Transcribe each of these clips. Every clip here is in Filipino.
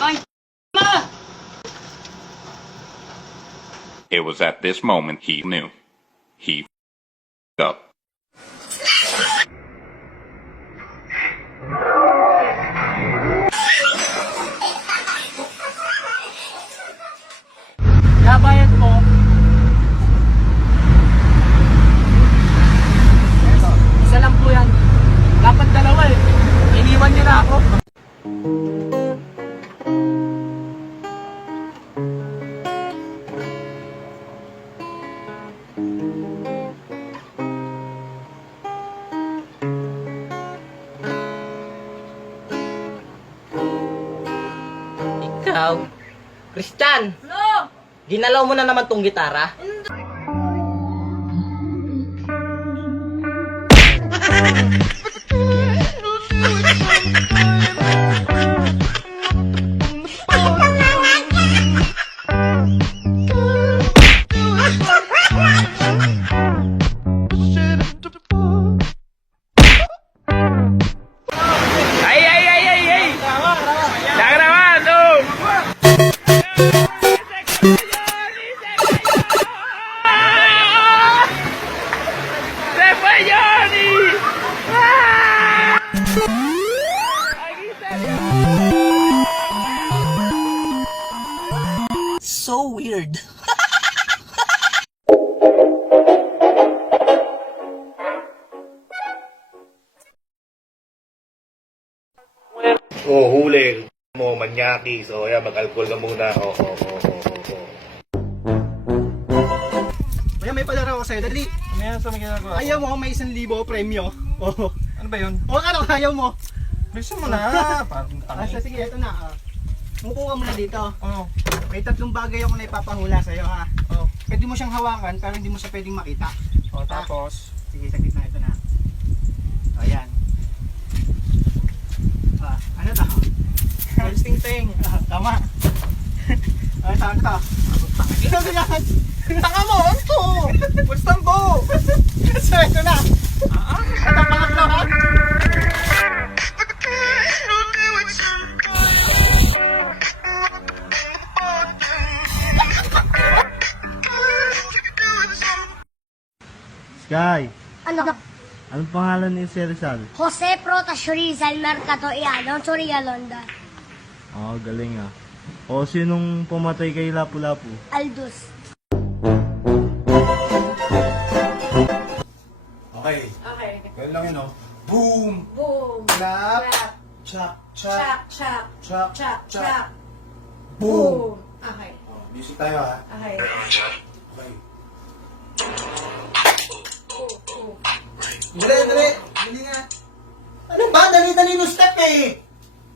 Ay, ma! It was at this moment he knew. He f***ed up. Nabayad mo. Eto, isa lang po yan. Dapat dalawa eh. Iniwan niyo na ako. Ikaw, Christian, No! ginalaw mo na naman tong gitara? Ay, ay, ay, ay, ay. Jangan naman, tuh. Sepa Johnny. So weird. Oh, huli mo, manyaki. So, ayan, mag-alcohol ka muna. Oh. Kaya may palaro ako sa'yo, dali. Ano sa mga ginagawa? Ayaw mo, may 1,000 premyo. Oh. Ano ba yun? O ano, ayaw mo. Bilisan mo na. Parang Asa, sige, ito na. Mukuha mo na dito. Oh, May 3 bagay ako na ipapahula sa'yo, ha. oh, Pwede mo siyang hawakan, pero hindi mo siya pwedeng makita. oh, tapos. Sige, saglit na, ito na. O, ayan. Ano to? First ting. Tama. O, ito, ano to? Ito, ganyan. Tanga mo, ano to? What's tambo? So, ito na. Ito, pangatlo, ha. Sky, Ano? anong pangalan ni Sir Rizal? Jose Protasio Rizal Mercado Iano, Soria Londa, Oh, galing ah. O, sinong pumatay kay Lapu-Lapu? Aldus. Okay. Okay. Ganun lang yun, oh. Boom! Boom. Clap! Clap. Chop! Chop, chop, Chop! chop, chop. Boom! Okay. Oh, music tayo, ha? Okay. Okay. Oh. Dali! Dali nga. Ano ba? Dali yung step, eh!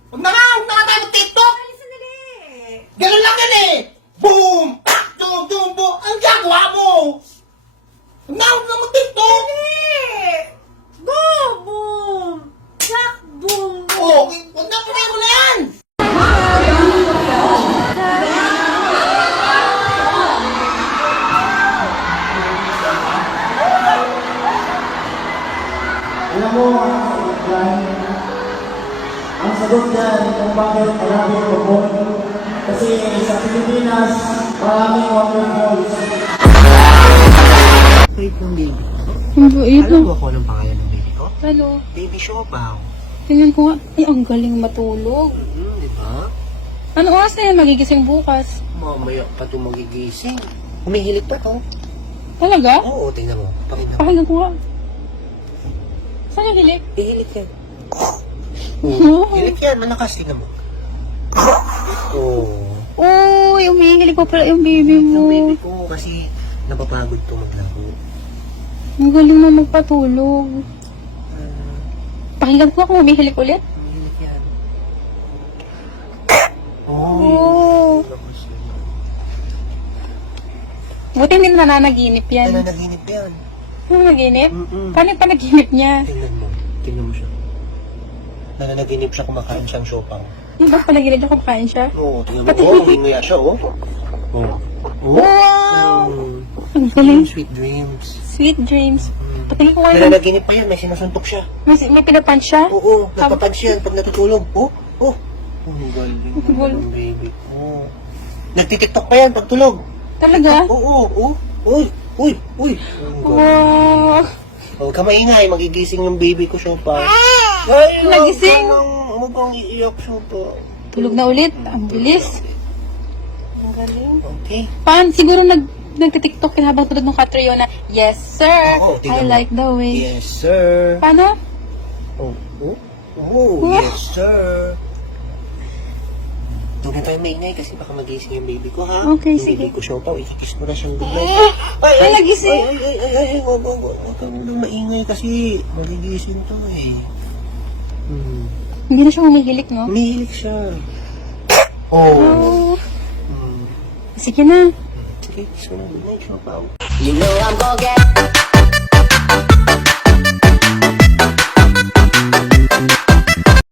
Huwag na tayo mag-tiktok! Ay, sandali. Ganun lang yan, eh! Boom! Boom! Boom! Ang gagawa mo! Huwag na mag-tiktok! Go! Boom! Chak! Boom! Oh, huwag na mo na yan! Alam mo, ang sagot dyan kung bakit marami popon. Kasi sa Pilipinas, maraming waterfalls. Wait ng baby. Ang bait Alam na. mo kung anong pangalan ng baby ko? Ano? Baby Siopaw. Tingnan ko nga. Ay, ang galing matulog. Di ba? Ano oras na yan magigising bukas? Mamaya pa ito magigising. Humihilig pa to. Talaga? Oo, tingnan mo. Pakinggan mo. Pakinggan ko nga. Saan yung hilik? Hihilig yan. Oo. Hilig yan, malakas. Tingnan mo. Oo. Uy, umihilig pa pala yung baby Yung mo. baby ko kasi napapagod to maglaro. Ang galing mo magpatulog. Pakinggan ko kung umihilig ulit. Humihilig yan. Oo. Lakas yan. Buti hindi na nananaginip yan. Nananaginip yan. Nananaginip? Mm-mm. Paano yung panaginip niya? Tingnan mo. Tingnan mo siya. Nananaginip siya kumakain siyang siopaw. Yung ba panaginip niya kung kain siya? Oo, tingnan mo. Oo, hinguya siya, oh. Oo. Wow! Mm. Ang galing. Sweet dreams. Sweet dreams. Mm. Patingin ko nga yung... Nananaginip pa yan, may sinusuntok siya. May pinapunch siya? Oo, nagpapunch yan pag natutulog. Oh, oh. Ang galing Galing. ng baby ko. Nagtitiktok pa yan pag tulog. Talaga? Oo, oo. Uy, uy, uy. Ang galing. Wow. Huwag ka maingay, magigising yung baby ko siya pa. Ay, Nagising? Huwag kang iiyak siya pa. Tulog na ulit. Ang bilis. Ang galing. Okay. Siguro nagtitiktok ka habang tulog ng Catriona. Yes, sir. Oo, I tingnan mo. like the way. Yes, sir. Paano? Oh, oh, oh, yes, sir. Huwag na tayo maingay kasi baka magising yung baby ko, ha? Okay, yung sige. baby ko siya pa, ikakiss mo na siyang good night. Ay, nagising. Ay, huwag kang maingay kasi magigising to eh. Hindi na siya humihilik, no? Umihilik siya. Oh. Oh. Sige na. Sige, kiss mo na good night siya pa. You know I'm gonna get